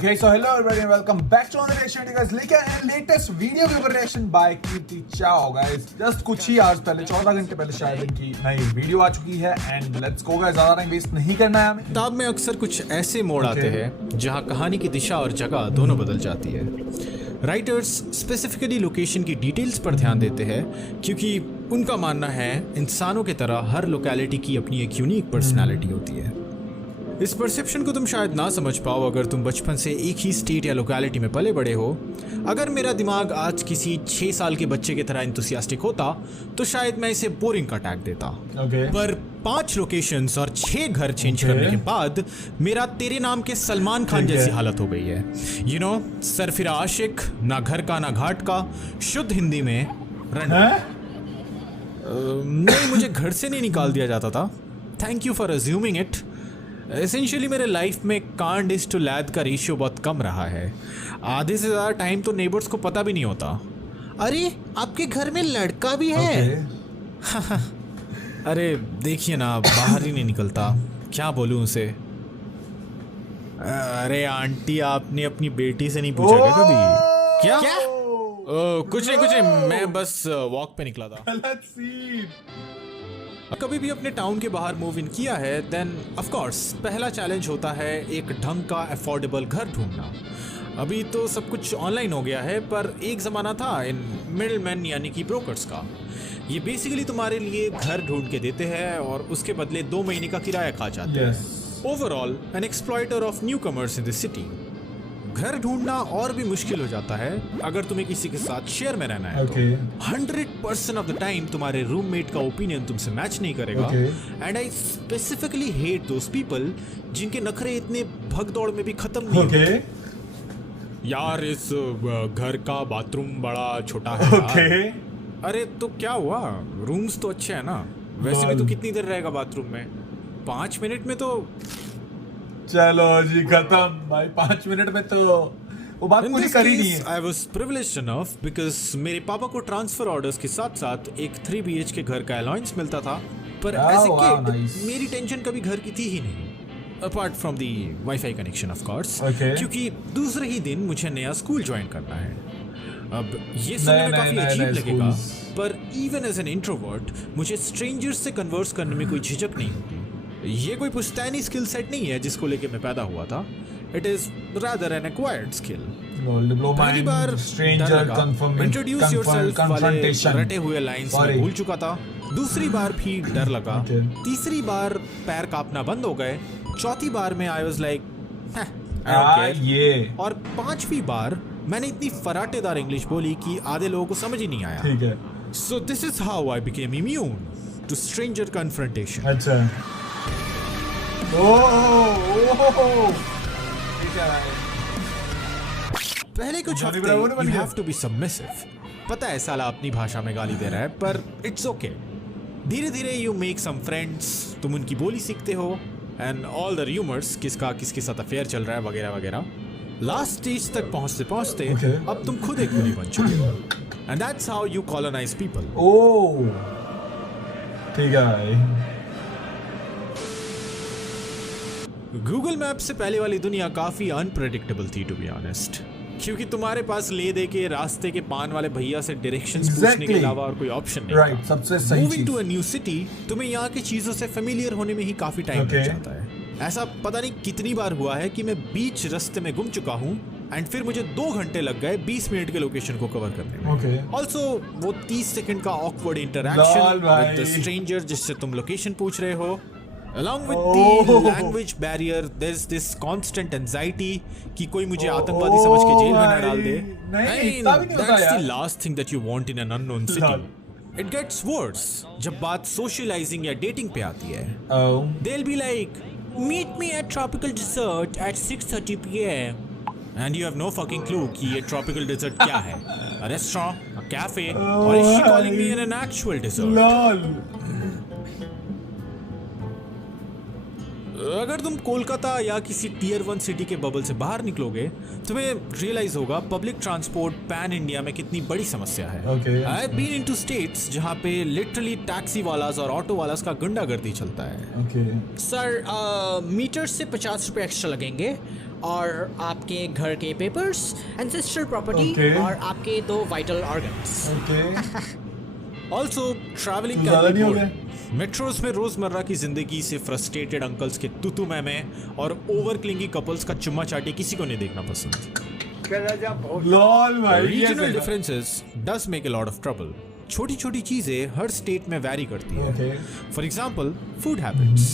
Okay, so hello everybody and welcome back to another reaction. Guys, लेके आए हैं latest video के ऊपर रिएक्शन बाय कीर्ति चाओ गाइस. जस्ट कुछ ही आवर्स पहले 14 घंटे पहले शायद इनकी नई वीडियो आ चुकी है एंड लेट्स गो गाइस. ज्यादा टाइम वेस्ट नहीं करना है हमें. किताब में अक्सर कुछ ऐसे मोड़ आते हैं जहां कहानी की दिशा और जगह दोनों बदल जाती है. राइटर्स स्पेसिफिकली लोकेशन की डिटेल्स पर ध्यान देते हैं क्योंकि उनका मानना है इंसानों की तरह हर लोकेलिटी की अपनी एक यूनिक पर्सनैलिटी होती है. इस परसेप्शन को तुम शायद ना समझ पाओ अगर तुम बचपन से एक ही स्टेट या लोकेलिटी में पले बड़े हो. अगर मेरा दिमाग आज किसी 6 साल के बच्चे की तरह इंथुसियास्टिक होता तो शायद मैं इसे बोरिंग का टैग देता. पर 5 लोकेशंस और 6 घर चेंज करने के बाद मेरा तेरे नाम के सलमान खान जैसी हालत हो गई है. यू नो, सरफिरा आशिक, ना घर का ना घाट का, शुद्ध हिंदी में नहीं, मुझे घर से नहीं निकाल दिया जाता था. Thank you for assuming it. Essentially मेरे लाइफ में कांड इज टू लैद का रेशियो बहुत कम रहा है. आधे से ज़्यादा टाइम तो नेबर्स को पता भी नहीं होता. अरे आपके घर में लड़का भी है? अरे देखिए ना, बाहर ही नहीं निकलता. क्या बोलूं उसे? अरे आंटी, आपने अपनी बेटी से नहीं पूछा क्या कभी? क्या? कुछ नहीं, मैं बस वॉक पे निकला था. कभी भी अपने टाउन के बाहर मूव इन किया है देन ऑफ कोर्स पहला चैलेंज होता है एक ढंग का अफोर्डेबल घर ढूंढना. अभी तो सब कुछ ऑनलाइन हो गया है, पर एक ज़माना था इन मिडलमैन यानी कि ब्रोकर्स का. ये बेसिकली तुम्हारे लिए घर ढूंढ के देते हैं और उसके बदले 2 महीने का किराया खा जाते हैं. Overall an exploiter of newcomers in the city. घर ढूंढना और भी मुश्किल हो जाता है अगर तुम्हें किसी के साथ शेयर में रहना है. 100% ऑफ द टाइम तुम्हारे रूममेट का ओपिनियन तुमसे मैच नहीं करेगा. And I specifically hate those people जिनके नखरे इतने भगदौड़ में भी खत्म नहीं होते. यार इस घर का बाथरूम बड़ा छोटा है. अरे तो क्या हुआ, रूम्स तो अच्छे है ना. वैसे भी तो कितनी देर रहेगा बाथरूम में? 5 मिनट में तो. चलो जी खत्म भाई. 5 मिनट में तो वो बात मुझे करी नहीं है. I was privileged enough because मेरे पापा को ट्रांसफर ऑर्डर्स के साथ साथ एक 3 BHK घर का अलाउंस मिलता था. पर एज ए किड मेरी टेंशन कभी घर की थी ही नहीं, apart from the wifi connection of course. क्योंकि दूसरे ही दिन मुझे नया स्कूल ज्वाइन करना है. अब ये सुनने में काफी अजीब लगेगा, पर इवन एज एन इंट्रोवर्ट मुझे स्ट्रेंजर्स से कन्वर्स करने में कोई झिझक नहीं होती. ये कोई पुश्तैनी स्किल सेट नहीं है जिसको लेके मैं पैदा हुआ था. It is rather N acquired skill. पहली बार इंट्रोड्यूस योरसेल्फ वाले रटे हुए लाइंस में भूल चुका था. दूसरी बार भी डर लगा. तीसरी बार पैर कांपना बंद हो गए. चौथी बार में आई वाज लाइक और 5वीं बार मैंने इतनी फराटेदार इंग्लिश बोली कि आधे लोगों को समझ ही नहीं आया. So this is how I became immune to stranger confrontation. अच्छा. पहले कुछ हफ्ते you have to be submissive. पता है साला अपनी भाषा में गाली दे रहा है, पर इट्स ओके. धीरे धीरे यू मेक सम फ्रेंड्स, तुम उनकी बोली सीखते हो एंड ऑल द रूमर्स किसका किसके साथ अफेयर चल रहा है वगैरह वगैरह. लास्ट स्टेज तक पहुंचते पहुंचते अब तुम खुद एक बोली बन चुके हो. And that's how you colonize people. ओह ठीक है भाई. गूगल मैप से पहले वाली दुनिया काफी अनप्रेडिक्टेबल थी टू बी ऑनेस्ट, क्योंकि तुम्हारे पास ले दे के रास्ते के पान वाले भैया से डायरेक्शंस पूछने के अलावा और कोई ऑप्शन नहीं. राइट, सबसे सही चीज. Moving to a new city तुम्हें यहाँ की चीजों से फेमिलियर होने में ही काफी टाइम लग जाता है. ऐसा पता नहीं कितनी बार हुआ है कि मैं बीच रास्ते में गुम चुका हूँ एंड फिर मुझे 2 घंटे लग गए 20 मिनट के लोकेशन को कवर करने में. ऑल्सो वो 30 सेकंड का awkward interaction with the stranger जिससे तुम लोकेशन पूछ रहे हो. Along with the language barrier, there's this constant anxiety कि कोई मुझे आतंकवादी समझ के जेल में न डाल दे. नहीं, that's the last thing that you want in an unknown city. It gets worse जब बात socializing या dating पे आती है. They'll be like, meet me at Tropical Dessert at 6:30 PM. And you have no fucking clue कि ये tropical dessert क्या है. A restaurant, a cafe, or is she calling me an actual dessert? अगर तुम कोलकाता या किसी टियर 1 सिटी के bubble से बाहर निकलोगे तुम्हें रियलाइज होगा पब्लिक ट्रांसपोर्ट पैन इंडिया में कितनी बड़ी समस्या है. I have been into states जहां पे लिटरली टैक्सी वालास और ऑटो वालास का गुंडागर्दी चलता है. सर मीटर से 50 रुपए एक्स्ट्रा लगेंगे और आपके घर के पेपर्स, एंसेस्ट्रल प्रॉपर्टी Okay. और आपके 2 vital organs. Okay also travelling ज़्यादा नहीं हो गया? मेट्रोस में रोजमर्रा की जिंदगी से फ्रस्ट्रेटेड अंकल्स के तुतु मैमे और ओवर क्लिंगी कपल्स का चुम्मा चाटी किसी को नहीं देखना पसंद। लॉल भाई regional differences does make a lot of trouble. छोटी छोटी चीजें हर स्टेट में वैरी करती है। Okay. For example food habits.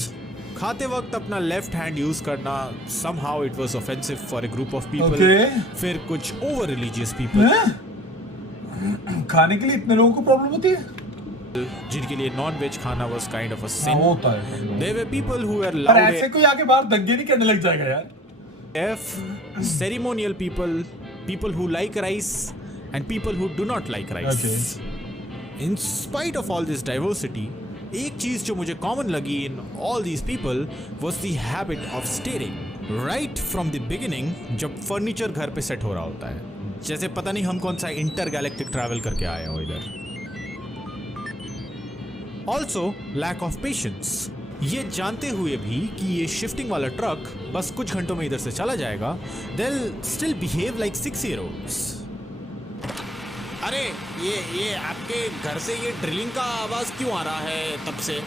खाते वक्त अपना लेफ्ट हैंड यूज करना somehow it was offensive for a group of people. Okay. फिर कुछ ओवर रिलीजियस पीपल खाने के लिए इतने लोगों को प्रॉब्लम होती है? जिनके लिए नॉन वेज खाना was kind of a हाँ, sin. वो होता है। There were people who were पर loud ऐसे कोई आके बाहर दंगे नहीं करने लग जाएगा यार। AF, ceremonial people, people who like rice and people who do not like rice. In spite of all this diversity, एक चीज जो मुझे कॉमन लगी in all these people was the habit of staring. Right from the beginning, जब furniture घर पे set हो रहा होता है, जैसे पता नहीं हम कौन सा इंटरगैलेक्टिक ट्रैवल करके आए हो इधर। Also lack of patience. ये जानते हुए भी कि ये शिफ्टिंग वाला ट्रक बस कुछ घंटों में इधर से चला जाएगा, they'll still behave like 6-year-olds. अरे ये आपके घर से ये ड्रिलिंग का आवाज क्यों आ रहा है तब से?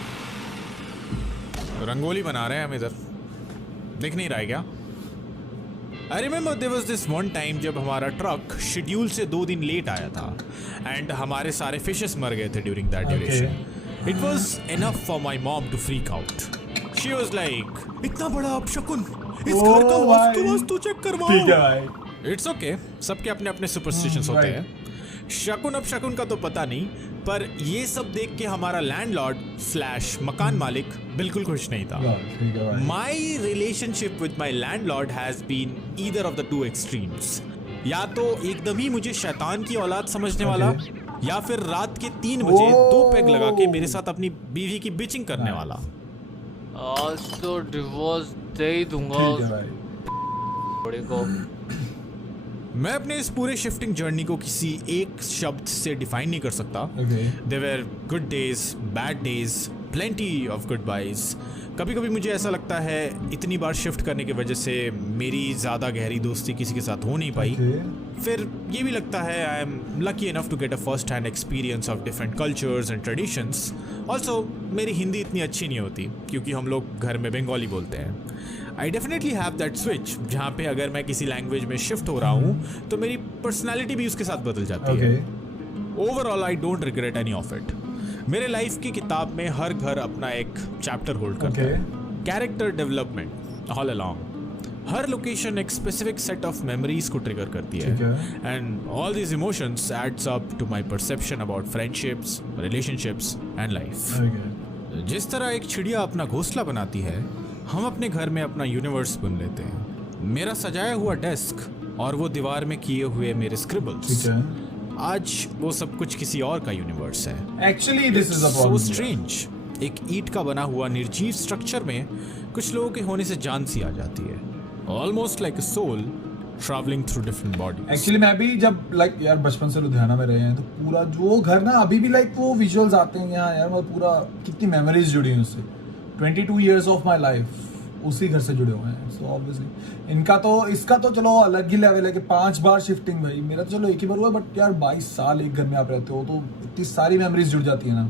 रंगोली बना रहे हैं हम इधर, दिख नहीं रहा है क्या? I remember there was this one time जब हमारा ट्रक शेड्यूल से 2 दिन लेट आया था एंड हमारे सारे फिशेस मर गए थे during that duration. It was enough for my mom to freak out. She was like, इतना बड़ा अपशकुन, इस घर का वास्तु चेक करवाओ. ठीक है भाई। It's okay, सबके अपने अपने सुपरस्टिशंस होते हैं. शकुन अपशकुन का तो पता नहीं, पर ये सब देख के हमारा लैंडलॉर्ड / मकान मालिक बिल्कुल खुश नहीं था. ठीक है भाई। My relationship with my landlord has been either of the two extremes. या तो एकदम ही मुझे शैतान की औलाद समझने वाला, या फिर रात के 3 बजे 2 पैग लगा के मेरे साथ अपनी बीवी की बिचिंग करने वाला. आज तो डिवोर्स दे ही दूंगा ठीक है भाई। बड़े को। मैं अपने इस पूरे शिफ्टिंग जर्नी को किसी एक शब्द से डिफाइन नहीं कर सकता. There were good days, bad days, plenty of goodbyes. कभी कभी मुझे ऐसा लगता है इतनी बार शिफ्ट करने की वजह से मेरी ज़्यादा गहरी दोस्ती किसी के साथ हो नहीं पाई. फिर ये भी लगता है I am lucky enough to get a first hand experience of different cultures and traditions. Also मेरी हिंदी इतनी अच्छी नहीं होती क्योंकि हम लोग घर में बंगाली बोलते हैं. I definitely have that switch जहाँ पे अगर मैं किसी लैंग्वेज में शिफ्ट हो रहा हूँ तो मेरी पर्सनैलिटी भी उसके साथ बदल जाती है. Overall I don't regret any of it. मेरे लाइफ की किताब में हर घर अपना एक चैप्टर होल्ड करता है. Character development all along. हर लोकेशन एक स्पेसिफिक सेट ऑफ मेमोरीज को ट्रिगर करती है and all these emotions adds up to my perception about friendships, relationships and life. जिस तरह एक चिड़िया अपना घोंसला बनाती है, हम अपने घर में अपना यूनिवर्स बन लेते हैं. मेरा सजाया हुआ डेस्क और वो दीवार में किए हुए मेरे स्क्रिबल्स, आज वो सब कुछ किसी और का यूनिवर्स है. Actually, this is a so problem. Strange. एक ईंट का बना हुआ निर्जीव स्ट्रक्चर में कुछ लोगों के होने से जान सी आ जाती है. Almost like a soul travelling through different bodies. Actually मैं भी जब यार बचपन से लुधियाना में रहे हैं तो पूरा जो घर ना अभी भी वो विजुअल्स आते हैं यहाँ यार. मतलब पूरा कितनी मेमोरीज जुड़ी हैं उससे. 22 years ऑफ माई लाइफ उसी घर से जुड़े हुए हैं. सो ऑब्वियसली इसका तो चलो अलग ही लेवल है कि 5 बार शिफ्टिंग. भाई मेरा तो चलो एक ही बार हुआ, बट यार 22 साल एक घर में आप रहते हो तो इतनी सारी मेमोरीज जुड़ जाती है ना.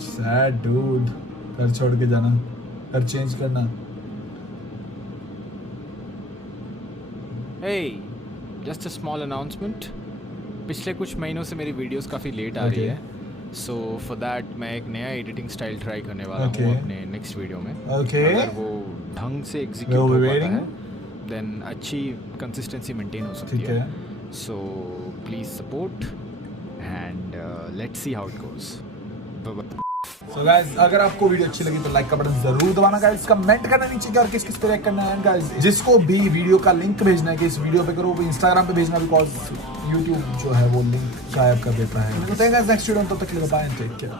Sad dude. घर छोड़ के जाना, घर चेंज करना. Hey, just a small announcement. पिछले कुछ महीनों से मेरी वीडियोस काफ़ी लेट आ रही है, सो फॉर दैट मैं एक नया एडिटिंग स्टाइल ट्राई करने वाला हूँ अपने नेक्स्ट वीडियो में. अगर वो ढंग से एग्जीक्यूट हो पाता है देन अच्छी कंसिस्टेंसी मेंटेन हो सकती है. So please support and let's see how it goes. So guys, अगर आपको वीडियो अच्छी लगी तो लाइक का बटन जरूर दबाना गाइस. कमेंट करना नीचे कि और किस किस पे रिएक्ट करना है गाइस. जिसको भी वीडियो का लिंक भेजना है कि इस वीडियो पे करो, वो इंस्टाग्राम पे भेजना, बिकॉज YouTube जो है वो लिंक गायब कर देता है. तो नेक्स्ट वीडियो में तब तक के लिए बाय एंड टेक केयर.